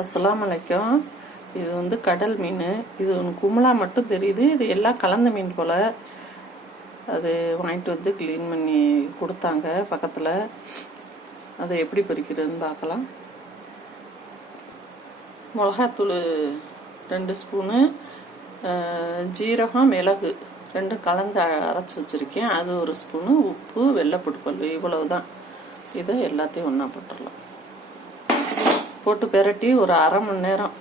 அஸ்ஸலாமு அலைக்கும். இது வந்து கடல் மீன். இது கும்பலா மட்டும் தெரியுது. இது எல்லாம் கலந்த மீன் போல். அது வாங்கிட்டு வந்து க்ளீன் பண்ணி கொடுத்தாங்க பக்கத்தில். அதை எப்படி பறிக்கிறதுன்னு பார்க்கலாம். மிளகாத்தூள் 2 ஸ்பூனு, ஜீரகம், மிளகு 2 கலந்து அரைச்சி வச்சுருக்கேன். அது 1 ஸ்பூனு, உப்பு, வெள்ளைப்புடுப்பல், இவ்வளவு தான். இதை எல்லாத்தையும் ஒன்றா போட்டுடலாம். போட்டு பெரட்டி ஒரு அரை மணி நேரம்.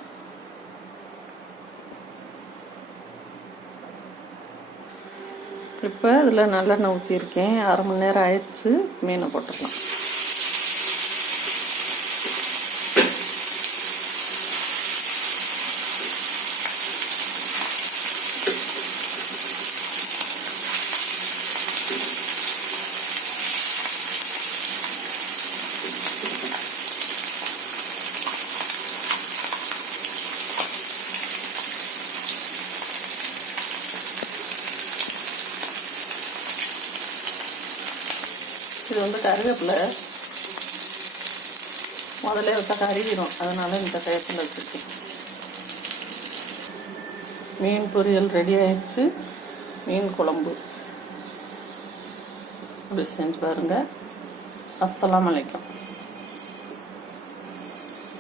இப்போ இதில் நல்லெண்ணெய் ஊற்றிருக்கேன். அரை மணி நேரம் ஆயிடுச்சு. மீனை போட்டுடலாம். இது வந்து கருவேப்பிலை முதல்ல விட்டால் கருகிடும். அதனால இந்த டயத்தில் வச்சுருக்கேன். மீன் பொரியல் ரெடி ஆயிடுச்சு. மீன் குழம்பு இப்படி செஞ்சு பாருங்கள். அஸ்ஸலாமு அலைக்கும்.